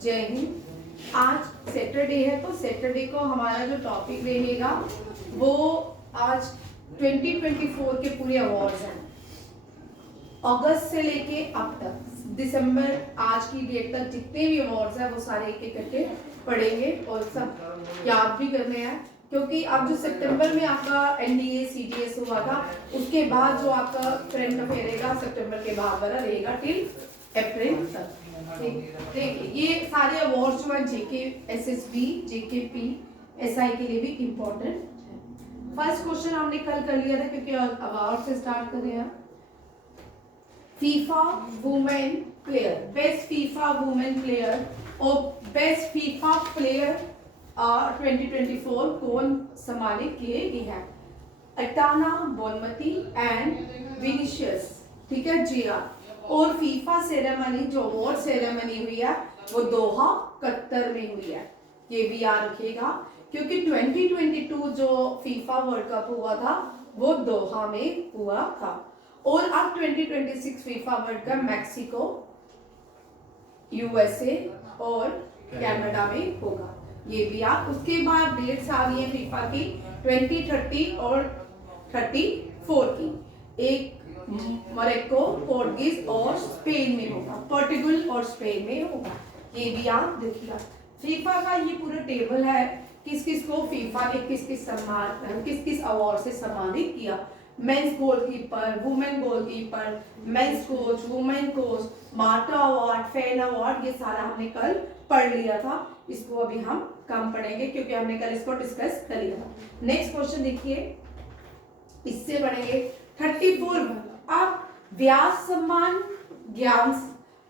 जय हिंद। आज सैटरडे है तो सैटरडे को हमारा जो टॉपिक रहेगा वो आज 2024 के पूरे अवार्ड्स हैं। अगस्त से लेके अब तक दिसंबर आज की डेट तक जितने भी अवार्ड्स हैं वो सारे एक इकट्ठे पढ़ेंगे और सब याद भी करने हैं, क्योंकि अब जो सितंबर में आपका एनडीए सीटीएस हुआ था उसके बाद जो आपका करंट अफेयर रहेगा सितंबर के बाद वाला रहेगा टिल अप्रैल तक। देखिए ये सारे अवार्ड्स जो है जेके एसएसबी जेकेपी एसआई के लिए भी इम्पोर्टेंट है। फर्स्ट क्वेश्चन हमने कल कर लिया था क्योंकि अवार्ड से स्टार्ट कर रहे हैं। FIFA women player, best FIFA women player और बेस्ट फीफा प्लेयर 2024 कौन सम्मानित किए गए हैं? अटाना बोनमती एंड विनिशियस, ठीक है जिया। और फीफा सेरेमनी जो अवार्ड सेरेमनी हुई है वो दोहा कतर में हुई है, ये भी याद रखिएगा क्योंकि 2022 जो फीफा वर्ल्ड कप हुआ था वो दोहा में हुआ था और अब 2026 FIFA world cup Mexico, USA और कनाडा में होगा, ये भी आप। उसके बाद डेट्स आ रही है फीफा की 2030 और 34 की। एक मोरक्को, पोर्टुगीज और स्पेन में होगा, पोर्टुगल और स्पेन में होगा, ये भी आप देखिएगा। फीफा का ये पूरा टेबल है किस किस को फीफा ने किस किस अवार्ड से सम्मानित किया। Mains goalkeeper, women goalkeeper, men's coach, women coach, Marta award, fan award, ये सारा हमने कल पढ़ लिया था। इसको अभी हम कम पढ़ेंगे क्योंकि हमने कल इसको डिस्कस कर लिया था। नेक्स्ट क्वेश्चन देखिए, इससे पढ़ेंगे 34। अब व्यास सम्मान, ज्ञान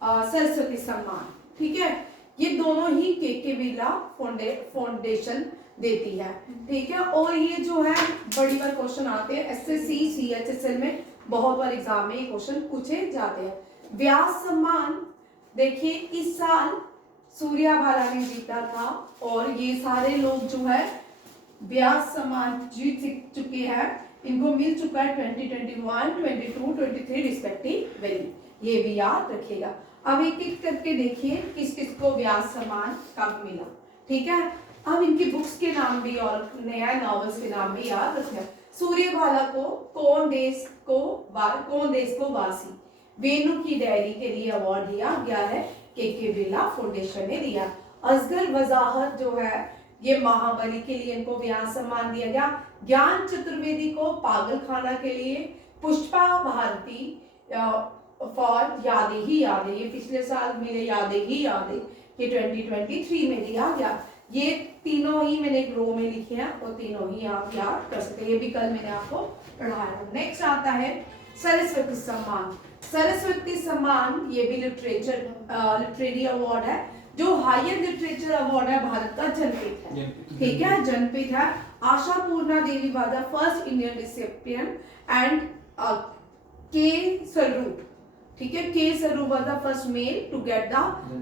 सरस्वती सम्मान, ठीक है, ये दोनों ही के बिरला फाउंडेशन देती है, ठीक है। और ये जो है बड़ी बार क्वेश्चन आते हैं एसएससी सीएचएसएल में, बहुत बार एग्जाम में ये क्वेश्चन पूछे जाते हैं। व्यास सम्मान देखिए इस साल सूर्या भाला ने जीता था और ये सारे लोग जो है व्यास सम्मान जीत चुके हैं, इनको मिल चुका है 2021, 22, 23 रिस्पेक्टिवली, ये भी याद रखिएगा। अब एक एक करके देखिए किस किस को व्यास सम्मान कब मिला, ठीक है। अब इनकी बुक्स के नाम भी और नया नॉवेल्स के नाम भी याद रखना। सूर्य भाला को कौन देश को वासी वेणु की डायरी के लिए अवार्ड दिया गया है, के बिरला फाउंडेशन ने दिया। असगर वजाहत जो है ये महाबली के लिए इनको व्यास सम्मान दिया गया। ज्ञान चतुर्वेदी को पागल खाना के लिए, पुष्पा भारती फॉर यादें ही यादें, ये पिछले साल मिले यादें ही यादें, ये 2023 में दिया गया। ये तीनों ही मैंने एक रो में लिखे हैं और तीनों ही आप याद कर सकते हैं, ये भी कल मैंने आपको पढ़ाया। नेक्स्ट आता है सरस्वती सम्मान। सरस्वती सम्मान ये भी लिटरेरी अवार्ड है, जो हायर लिटरेचर अवार्ड है भारत का जनपीठ है, ठीक है, जनपीठ है। Asha Purna Devi was the first Indian recipient and K Swaroop, ठीक है, K Swaroop was the first male to get the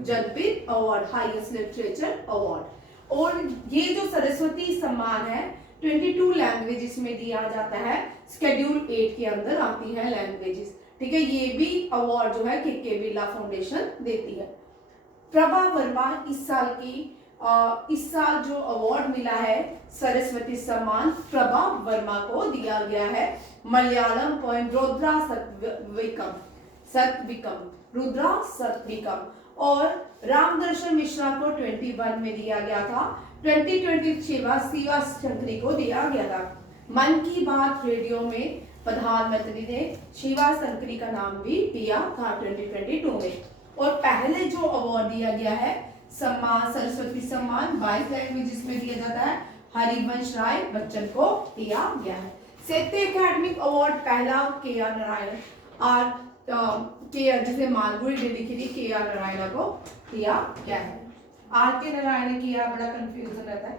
Jnanpith award, highest literature award. और ये जो सरस्वती सम्मान है 22 लैंग्वेजेस में दिया जाता है, शेड्यूल 8 के अंदर आती है लैंग्वेजेस, ठीक है। ये भी अवार्ड जो है के बिरला फाउंडेशन देती है। प्रभा वर्मा इस साल जो अवार्ड मिला है सरस्वती सम्मान प्रभा वर्मा को दिया गया है। मलयालम पोएम रुद्रा सतविकम और रामदर्शन मिश्रा को 21 में दिया गया था। 2020 शिवा शंकरी को दिया गया था। मन की बात रेडियो में प्रधानमंत्री ने शिवा शंकरी का नाम भी दिया था 2022 में। और पहले जो अवार्ड दिया गया है सम्मान सरस्वती सम्मान 22 लैंग्वेजेस में दिया जाता है, हरिवंश राय बच्चन को दिया गया है। साहित्य एकेडमिक अवार्ड पहला के आर नारायण जिसे मालगुडी ने लिखी थी के आर नारायण को दिया गया है। आर के नारायण ने किया, बड़ा कंफ्यूजन रहता है।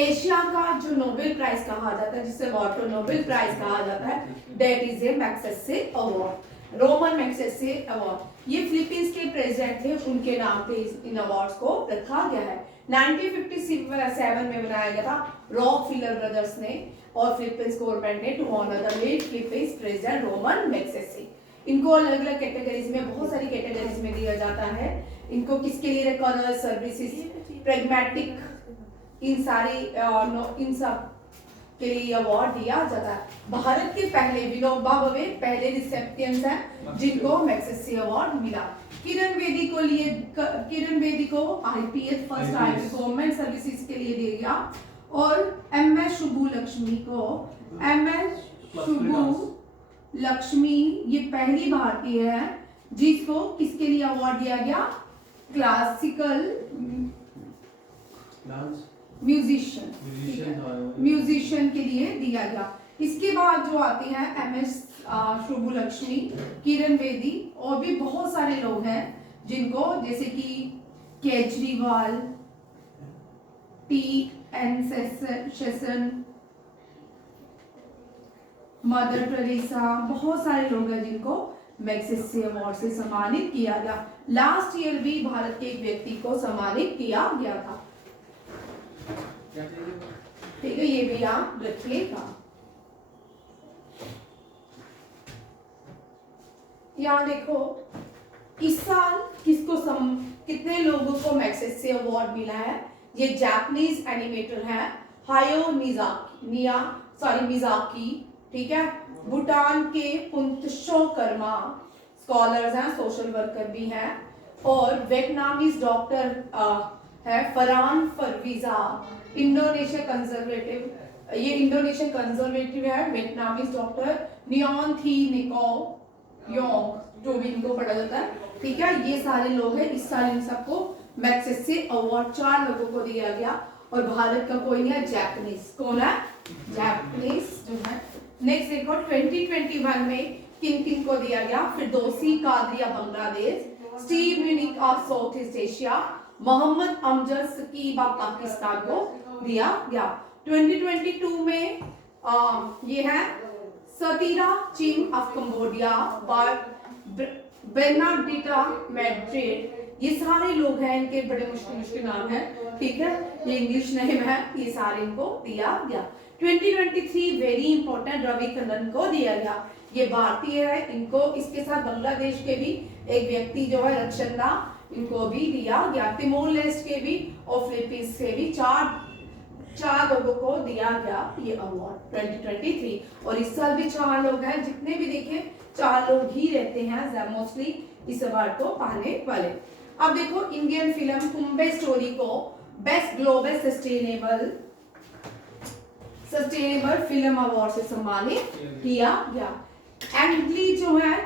एशिया का जो नोबेल प्राइज कहा जाता है, जिसे वाटर नोबेल प्राइज कहा जाता है, that is a Magsaysay award, Roman Magsaysay award. ये फिलीपींस के प्रेसिडेंट थे, उनके नाम पे इन अवार्ड्स को रखा गया है। 1957 में बनाया गया था रॉकफेलर ब्रदर्स ने और फिलीपींस गवर्नमेंट ने to honour the late Philippines president Ramon Magsaysay. इनको अलग अलग कैटेगरीज में, बहुत सारी कैटेगरीज में दिया जाता है। इनको किसके लिए रिकॉर्डर सर्विसेज, प्रैग्मेटिक, इन सब के लिए अवार्ड दिया जाता है। भारत के पहले विनोबा भावे पहले रिसेप्टियंस हैं जिनको मैग्सेसे अवार्ड मिला। किरण बेदी को IPS first time government services के लिए दिया गया, और एमएस सुब्बुलक्ष्मी को ये पहली भारतीय है जिसको किसके लिए अवार्ड दिया गया, क्लासिकल म्यूजिशियन के लिए दिया गया। इसके बाद जो आते हैं एमएस सुब्बुलक्ष्मी, किरण बेदी, और भी बहुत सारे लोग हैं जिनको, जैसे कि Kejriwal, TN. Seshan, mother Teresa, बहुत सारे लोग हैं जिनको मैग्सेसे अवार्ड से सम्मानित किया गया। लास्ट ईयर भी भारत के एक व्यक्ति को सम्मानित किया गया था। ठीक है, ये भी आप रखिएगा। यहाँ देखो इस साल कितने लोगों को मैग्सेसे अवार्ड मिला है। ये जापानीज एनिमेटर है हायो मियाजाकी, ठीक है। भूटान के पुंतशोकर्मा स्कॉलर्स हैं, सोशल वर्कर भी हैं, और वियतनामीज डॉक्टर है फरहान परवीजा। इंडोनेशिया कंजर्वेटिव है वियतनामीज डॉक्टर नियॉन थी निको योंग, जो भी इनको पढ़ा जाता है, ठीक है। ये सारे लोग हैं। इस साल इन सबको मैग्सेसे अवार्ड 4 लोगों को दिया गया, और भारत का कोई नहीं है, जापानीज। कौन है? जापानीज जो है। नेक्स्ट देखो 2021 में किन किन को दिया गया। Firdausi Qadiria Bangladesh, Steve Unique of South East Asia, Mohammad Amjad Saqiba Pakistan को दिया गया। 2022 में ये है Satira Ching of Cambodia, Bernardita Madrid. ये सारे लोग हैं, इनके बड़े मुश्किल नाम है, ठीक है, ये इंग्लिश नेम है, ये सारे इनको दिया गया। 2023 वेरी इंपॉर्टेंट रवि कन्नन को दिया गया। ये भारतीय है, इनको इसके साथ बांग्लादेश के भी एक व्यक्ति जो है रक्षंदा, इनको भी दिया गया। तिमोर लेस्ट के भी और फिलीपींस के भी चार लोगों को दिया गया ये अवार्ड 2023। और इस साल भी 4 लोग हैं, जितने भी देखे 4 लोग ही रहते हैं मोस्टली इस अवार्ड को पाने वाले। अब देखो इंडियन फिल्म कुंबे स्टोरी को best global sustainable film award से सम्मानित किया गया। एंगली जो है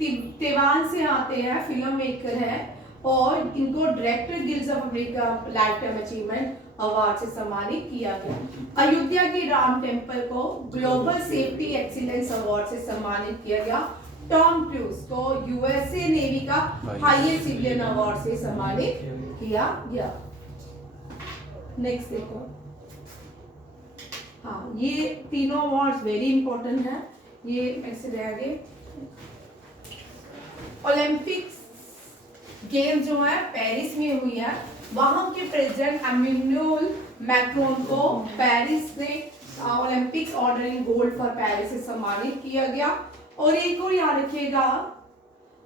तेवान से आते हैं, फिल्म मेकर है, और इनको director guild of America life time achievement award से सम्मानित किया गया। अयोध्या के राम टेम्पल को ग्लोबल सेफ्टी एक्सीलेंस अवार्ड से सम्मानित किया गया। टॉम क्रूज को यूएसए नेवी का हाईएस्ट सिविलियन अवार्ड से सम्मानित किया गया। नेक्स्ट देखो, हाँ, ये तीनों अवार्ड्स वेरी इंपॉर्टेंट है। ये ऐसे रह गए। ओलंपिक्स गेम्स जो है पेरिस में हुई है, वहां के प्रेसिडेंट एम्मानुएल मैक्रोन को पेरिस से Olympics order in gold for Paris से सम्मानित किया गया। और एक और याद रखिएगा,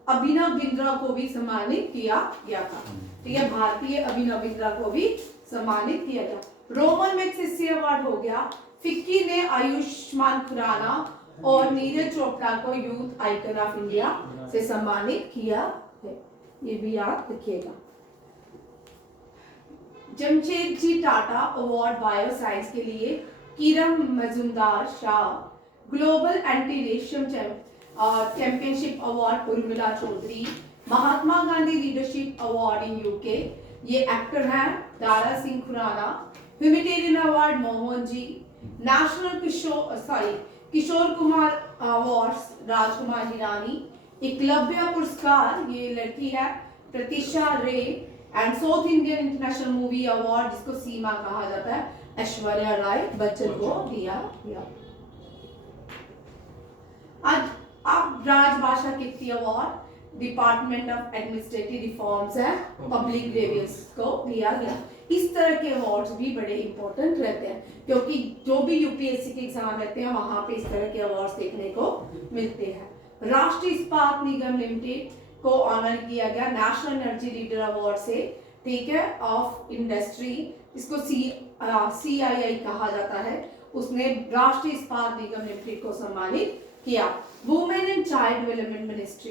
अभिनव बिंद्रा को भी सम्मानित किया गया था, ठीक है, भारतीय अभिनव बिंद्रा को भी सम्मानित किया गया। रोमन मैग्सेसे अवार्ड हो गया। फिक्की ने आयुष्मान खुराना और नीरज चोपड़ा को यूथ आइकन ऑफ इंडिया से सम्मानित किया है, ये भी याद रखिएगा। Jamshedji Tata award bio science के लिए Kiran Mazumdar Shaw, global anti racism championship award Urmila Chaudhary, Mahatma Gandhi leadership award in UK, ये एक्टर हैं Dara Singh Khurana, humanitarian award Mohan ji, national Kishore Kumar awards Rajkumar Hirani, Eklavya पुरस्कार ये लड़की है Pratiksha Ray, and South Indian international movie award जिसको सीमा कहा जाता है ऐश्वर्या राय बच्चन को दिया गया। आज अब Rajbhasha Kirti award department of administrative reforms है पब्लिक ग्रेवियर्स को दिया गया। इस तरह के अवार्ड्स भी बड़े इंपॉर्टेंट रहते हैं, क्योंकि जो भी यूपीएससी के एग्जाम रहते हैं वहां पे इस तरह के अवार्ड्स देखने को मिलते हैं। राष्ट्रीय इस्पात निगम लिमिटेड को ऑनर किया गया नेशनल एनर्जी लीडर अवार्ड से, ठीक है, ऑफ इंडस्ट्री, इसको CII कहा जाता है, उसने राष्ट्रीय इस्पात निगम लिमिटेड को सम्मानित किया। Women and child development ministry,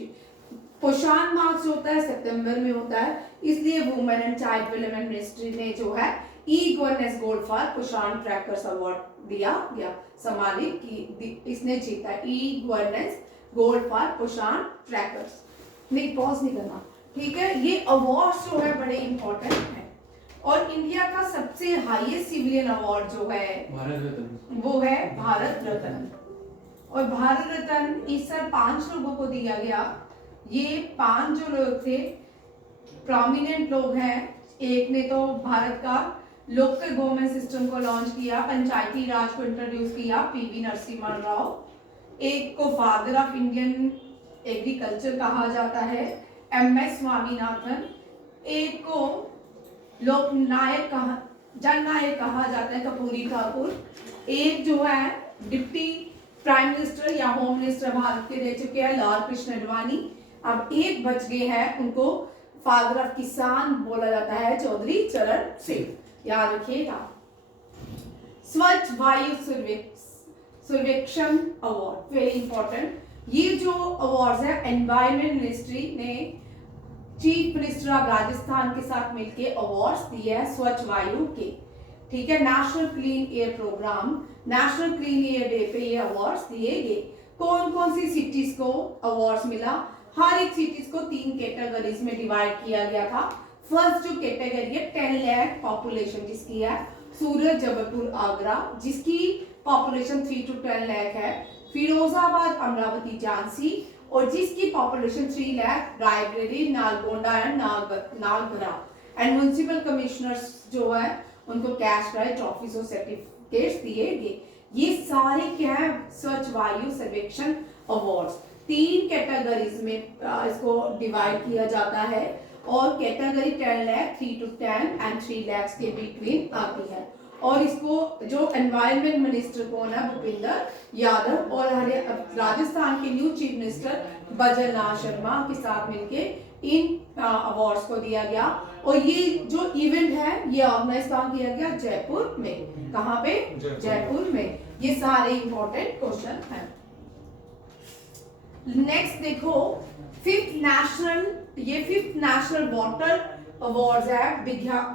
पोषण माह जो होता है सितंबर में होता है, इसलिए women and child development ministry ने जो है ई-गवर्नेंस गोल्ड फॉर पोषण ट्रैकर्स अवार्ड दिया गया, सम्मानित की, इसने जीता ई-गवर्नेंस गोल्ड फॉर पोषण ट्रैकर्स। नहीं, पॉज नहीं करना, ठीक है। ये अवार्ड जो है बड़े इंपॉर्टेंट है। और इंडिया का सबसे हाईएस्ट सिविलियन अवार्ड जो है भारत रत्न, वो है भारत रत्न। और भारत रत्न इस साल 5 लोगों को दिया गया। ये 5 जो लोग थे प्रोमिनेंट लोग हैं। एक ने तो भारत का लोकल गवर्नमेंट सिस्टम को लॉन्च किया, पंचायती राज को इंट्रोड्यूस किया, PV नरसिम्हा राव। एक को फादर ऑफ इंडियन एग्रीकल्चर कहा जाता है, MS स्वामीनाथन। एक को लोकनायक कहा, जननायक कहा जाता है, कर्पूरी ठाकुर। एक जो है डिप्टी प्राइम मिनिस्टर या होम मिनिस्टर भारत के रह चुके हैं, लाल कृष्ण अडवाणी। अब एक बच गए हैं, उनको फादर ऑफ किसान बोला जाता है, चौधरी चरण सिंह, याद रखिएगा। स्वच्छ वायु सर्वेक्षण अवार्ड, वेरी इंपॉर्टेंट। ये जो अवार्ड है एनवायरमेंट मिनिस्ट्री ने चीफ मिनिस्टर ऑफ राजस्थान के साथ मिलकर अवार्ड्स दिए हैं स्वच्छ वायु के, ठीक है। National clean air programme, national clean air day पे ये अवार्ड्स दिए गए। कौन कौन सी सिटीज को अवार्ड्स मिला? हर एक सिटीज को 3 कैटेगरीज में डिवाइड किया गया था। फर्स्ट जो कैटेगरी है 10 लाख पॉपुलेशन जिसकी है, सूरत, जबलपुर, आगरा, जिसकी पॉपुलेशन 3 to 10 लाख है। फिरोजाबाद, अमरावती, झांसी, और जिसकी population 3 lakh, Raebareli, Nalgonda and Nagra. And municipal commissioners जो है उनको कैश प्राइज, ट्रॉफीज और सर्टिफिकेट्स दिए गए। ये सारे क्या है? स्वच्छ वायु सर्वेक्षण अवार्ड्स। 3 कैटेगरीज में इसको डिवाइड किया जाता है और category 10 lakh, 3 to 10 and 3 lakh के बिटवीन आती है। और इसको जो एनवायरमेंट मिनिस्टर कौन है? भूपेंद्र यादव। और राजस्थान के न्यू चीफ मिनिस्टर बजरनाथ शर्मा के साथ मिलके इन अवार्ड्स को दिया गया। और ये जो इवेंट है ये ऑर्गेनाइज कहाँ किया गया? जयपुर में। कहाँ पे? जयपुर में। ये सारे इंपॉर्टेंट क्वेश्चन हैं। नेक्स्ट देखो, 5th नेशनल वाटर अवार्ड्स है,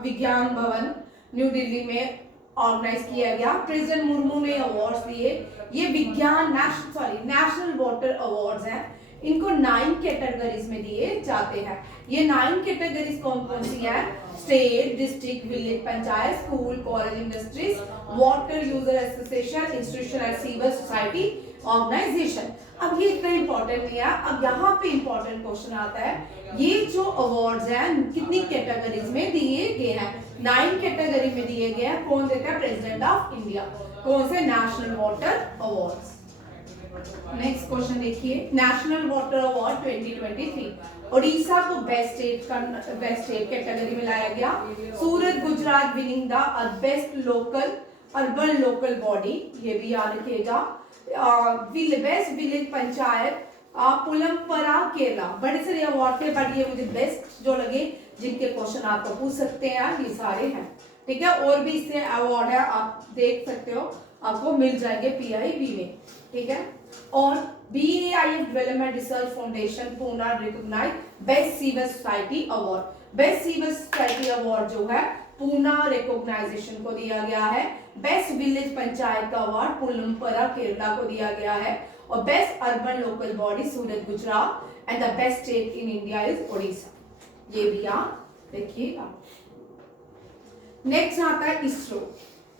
विज्ञान भवन न्यू दिल्ली में ऑर्गेनाइज किया गया। प्रेसिडेंट मुर्मू ने अवार्ड्स दिए। ये नेशनल वाटर अवार्ड्स हैं। इनको 9 कैटेगरीज में दिए जाते हैं। ये 9 कैटेगरीज कौन कौन सी हैं? State, district, village, panchayat, school, college, industries, water user association, institution and civil society organisation. अब ये इतना इंपॉर्टेंट नहीं है। अब यहाँ पे इंपॉर्टेंट क्वेश्चन आता है, ये जो अवार्ड्स हैं कितनी कैटेगरीज में दिए गए हैं? 9 कैटेगरी में दिए गए हैं। कौन देता है? President of India. कौन से? National water awards. Next question देखिए, नेशनल वाटर अवार्ड 2023 उड़ीसा को बेस्ट स्टेट कैटेगरी में लाया गया। Surat, Gujarat winning the best urban local body, ये भी याद रखिएगा। Best village panchayat Pullampara, Kerala. बड़े सारे अवार्ड थे, बट ये मुझे बेस्ट जो लगे जिनके क्वेश्चन आपको पूछ सकते हैं ये सारे हैं, ठीक है। और भी इससे अवार्ड है, आप देख सकते हो, आपको मिल जाएंगे PIB में, ठीक है। और BAIF development research foundation Poona recognise best civil society award. Best civil society award जो है पूना रिकॉग्नाइजेशन को दिया गया है। बेस्ट विलेज पंचायत का अवार्ड पुलमपरा, केरला को दिया गया है। और best urban local body Surat, Gujarat. And the best state in India is Orissa. ये भी आप देखिएगा। नेक्स्ट आता है इसरो,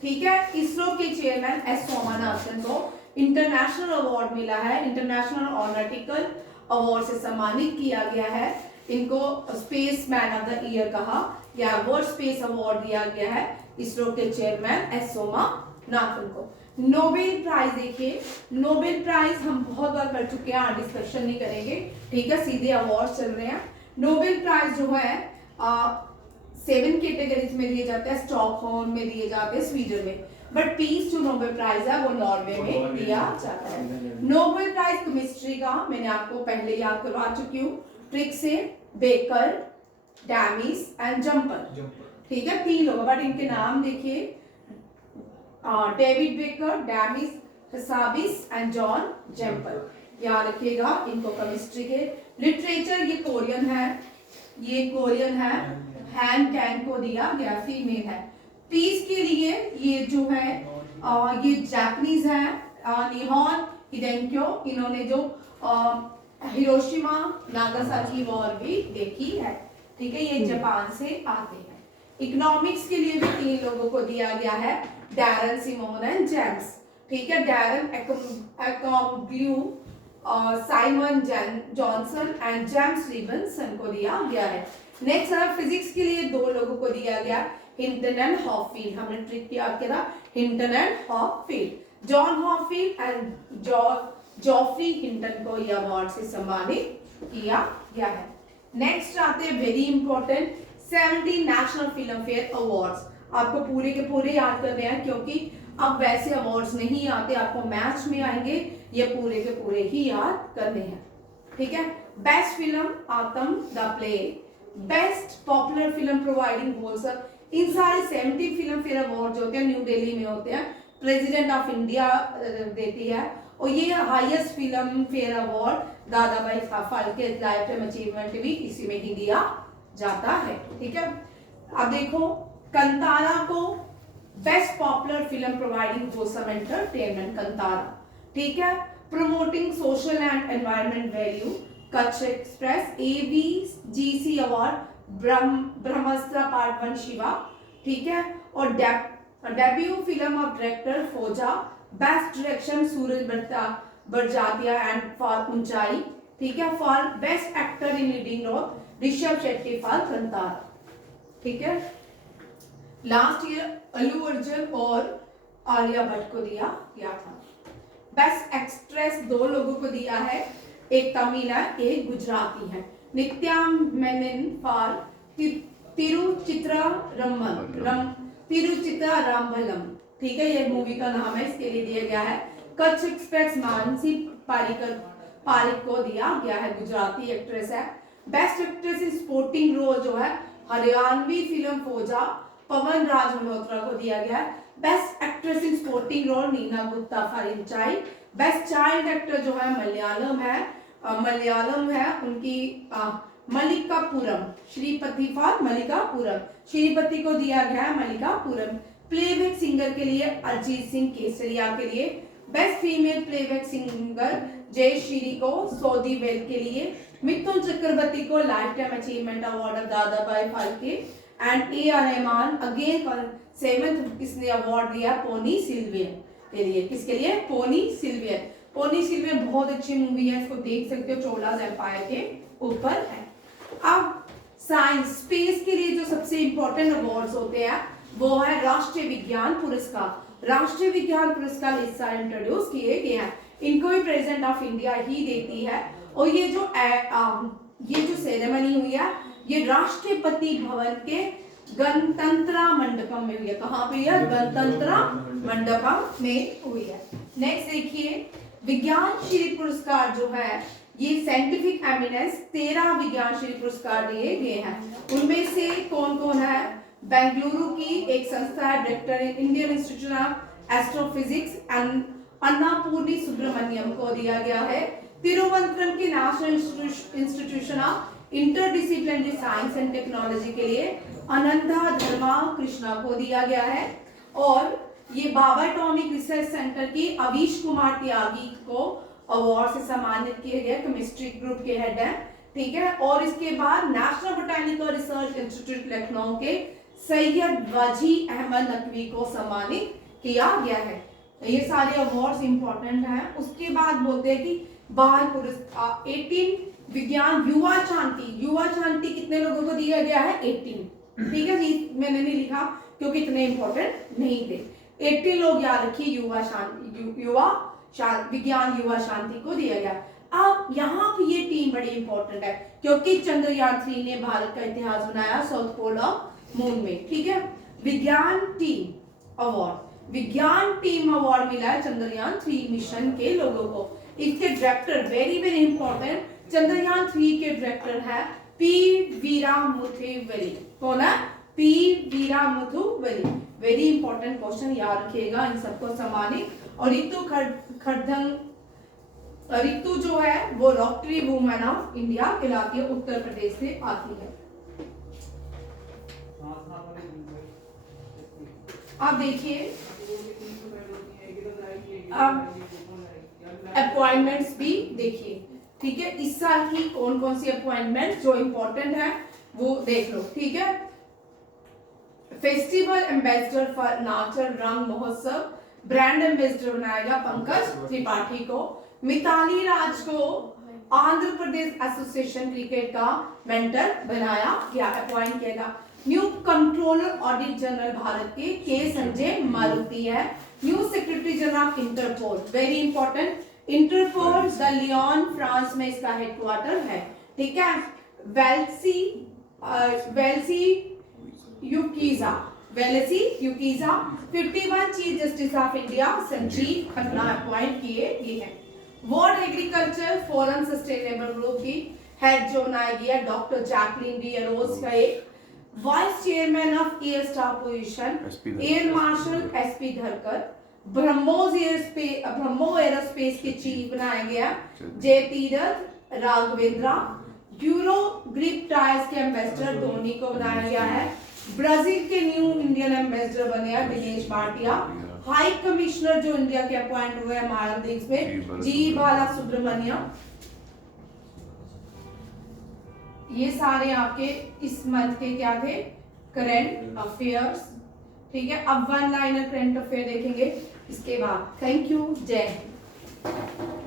ठीक है। इसरो के चेयरमैन S स्वामीनाथन को इंटरनेशनल अवार्ड मिला है। इंटरनेशनल ऑर्बिटल अवार्ड से सम्मानित किया गया है। इनको space man of the year कहा गया। वर्ल्ड स्पेस अवार्ड दिया गया है इसरो के चेयरमैन S स्वामीनाथन को। नोबेल प्राइज देखिए, नोबेल प्राइज हम बहुत बार कर चुके हैं, डिस्कशन नहीं करेंगे, ठीक है, सीधे अवार्ड चल रहे हैं। नोबेल प्राइज जो है 7 कैटेगरीज में दिए जाते हैं। स्टॉकहोम में दिए जाते हैं, स्वीडन में। बट पीस जो नोबेल प्राइज है वो नॉर्वे में दिया जाता है। नोबेल प्राइज केमिस्ट्री का मैंने आपको पहले याद करवा चुकी हूँ। ट्रिक्से, बेकर, डैमिस एंड जंपर। ठीक है, 3 लोग, बट इनके नाम देखिए, David Baker, Demis Hassabis and John Jumper. याद रखिएगा इनको केमिस्ट्री के। लिटरेचर ये कोरियन है, हैन कैन को दिया गया, फीमेल है। पीस के लिए ये जो है ये जापानीज है, निहोन हिडेंक्यो, इन्होंने जो हिरोशिमा नागासाकी वॉर भी देखी है। ठीक है, ये जापान से आते हैं। इकोनॉमिक्स के लिए भी 3 लोगों को दिया गया है, डैरन, सिमोन एंड जेम्स। ठीक है, Daron Acemoglu, Simon Johnson and James Robinson को दिया गया है। नेक्स्ट है फिजिक्स के लिए 2 लोगों को दिया गया, हिंटन एंड हॉपफील्ड। हमने ट्रिक याद किया, Hinton and Hopfield. John Hopfield and Geoffrey Hinton को यह अवार्ड से सम्मानित किया गया है। नेक्स्ट आते हैं very important 70 national film fair awards. आपको पूरे के पूरे याद करने हैं, क्योंकि अब वैसे अवार्ड्स नहीं आते, आपको मैच में आएंगे, ये पूरे के पूरे ही याद करने हैं। ठीक है, best film Aattam the play, best popular film providing wholesome, इन सारे 70 फिल्म फेयर अवार्ड जो होते हैं न्यू दिल्ली में होते हैं, प्रेसिडेंट ऑफ इंडिया देती है। और ये हाईएस्ट फिल्म फेयर अवार्ड दादा भाई फाल्के लाइफ टाइम अचीवमेंट भी इसी में ही दिया जाता है। ठीक है, अब देखो कंतारा को best popular film providing wholesome entertainment, Kantara. ठीक है, promoting social and environment value, Kutch express. AVGC award Brahmastra part 1 Shiva. ठीक है, और debut film of director Fouja, best direction Sooraj Barjatya and for Uunchai. ठीक है, for best actor in leading role Rishab Shetty for Kantara. ठीक है, लास्ट ईयर अल्लू अर्जुन और आलिया भट्ट को दिया गया था। बेस्ट एक्ट्रेस 2 लोगों को दिया है, एक तमिल है, एक गुजराती है। नित्या मेनन फॉर तिरुचित्राम्बलम। ठीक है, ये मूवी का नाम है, इसके लिए दिया गया है। कच्छ एक्सप्रेस मानसी पारिक को दिया गया है, गुजराती एक्ट्रेस है। Best actress in supporting role जो है हरियाणवी फिल्म फौजा, पवन राज मल्होत्रा को दिया गया है। Best actress in supporting role Neena Gupta for Uunchai. Best child actor जो है मलयालम है उनकी मल्लिकापुरम, श्रीपति फॉर मल्लिकापुरम, श्रीपति को दिया गया है मल्लिकापुरम। प्लेबैक सिंगर के लिए अरिजीत सिंह केसरिया के लिए। बेस्ट फीमेल प्लेबैक सिंगर जय श्री को सऊदी वेल के लिए। मिथुन चक्रवर्ती को life time achievement award of दादा भाई Phalke and AR Rahman again 7th किसने अवार्ड दिया, पोनी सिल्वियन के लिए। किसके लिए, पोनी सिल्वियन। पोनी सिल्वियन बहुत अच्छी मूवी है, इसको देख सकते हो, चोलास एम्पायर के ऊपर है। अब साइंस स्पेस के लिए जो सबसे इंपॉर्टेंट अवार्ड्स होते हैं वो है राष्ट्रीय विज्ञान पुरस्कार। राष्ट्रीय विज्ञान पुरस्कार इस साल इंट्रोड्यूस किए गए हैं, इनको भी प्रेसिडेंट ऑफ इंडिया ही देती है। और ये जो सेरेमनी हुई है ये राष्ट्रपति भवन के गणतंत्र मंडपम में हुई है। कहाँ पे है, गणतंत्र मंडपम में हुई है। नेक्स्ट देखिए, विज्ञान श्री पुरस्कार जो है ये साइंटिफिक एमिनेंस 13 विज्ञान श्री पुरस्कार दिए गए हैं। उनमें से कौन कौन है, बेंगलुरु की एक संस्था है director Indian institute of astrophysics and Annapurni Subramaniam को दिया गया है। तिरुवनंतपुरम की national institution of interdisciplinary science and technology के लिए अनंता धर्मा कृष्णा को दिया गया है। और ये बाबा एटॉमिक रिसर्च सेंटर की अवीश कुमार त्यागी को अवार्ड से सम्मानित किए गए, केमिस्ट्री ग्रुप के हेड है। ठीक है, और इसके बाद national botanical research institute Lucknow के सैयद वजी अहमद नकवी को सम्मानित किया गया है। ये सारे अवार्ड्स इंपॉर्टेंट हैं। उसके बाद बोलते हैं कि बाल पुरस्कार 18 विज्ञान युवा शांति कितने लोगों को दिया गया है, 18। ठीक है जी, मैंने नहीं लिखा क्योंकि इतने इंपॉर्टेंट नहीं थे। 18 लोग याद रखिए, विज्ञान युवा शांति को दिया गया। अब यहाँ पे ये टीम बड़ी इंपॉर्टेंट है क्योंकि चंद्रयान 3 ने भारत का इतिहास बनाया साउथ पोल ऑफ मून में। ठीक है, विज्ञान टीम अवार्ड मिला है चंद्रयान 3 मिशन के लोगों को। इसके डायरेक्टर वेरी इंपॉर्टेंट चंद्रयान 3 के डायरेक्टर है पी वीरामुथुवैली। कौन है? पी वीरामुथुवैली। वेरी इंपॉर्टेंट क्वेश्चन, याद रखिएगा इन सबको संभालिए। और रितु जो है वो रॉटरी वुमेन ऑफ इंडिया कहलाती है, उत्तर प्रदेश से आती है। आप देखिए अपॉइंटमेंट्स भी देखिए, ठीक है। इस साल की कौन कौन सी अपॉइंटमेंट जो इंपॉर्टेंट है वो देख लो, ठीक है। फेस्टिवल एम्बेसडर फॉर नाचर रंग महोत्सव, ब्रांड एम्बेसडर बनाया गया पंकज त्रिपाठी को। मिताली राज को आंध्र प्रदेश एसोसिएशन क्रिकेट का मेंटर बनाया गया, अपॉइंट किया गया। New controller audit general Bharat के संजय मारुति है। New secretary general of Interpol, very important, Interpol the Lyon France में इसका हेडक्वार्टर है, ठीक है। Valdecy Urquiza 51 chief justice of India Sanjiv Khanna appoint किए गए हैं। World agriculture forum sustainable group की हेड जो बनाया गया डॉक्टर जैकलिन डी अरोज का एक। Vice chairman of air staff position air marshal SP Dharkar. BrahMos aerospace के चीफ बनाया गया Jaiteerth Raghavendra. Euro Grip tyres के एम्बेसडर धोनी को बनाया गया है। ब्राजील के न्यू इंडियन एम्बेसडर बने हैं दिनेश भाटिया। हाई कमिश्नर जो इंडिया के अपॉइंट हुए हैं मालदीव में जी बाला सुब्रमण्यम। ये सारे आपके इस मंथ के क्या थे? करंट अफेयर्स, ठीक है। अब वन लाइनर करंट अफेयर देखेंगे इसके बाद। थैंक यू, जय हिंद।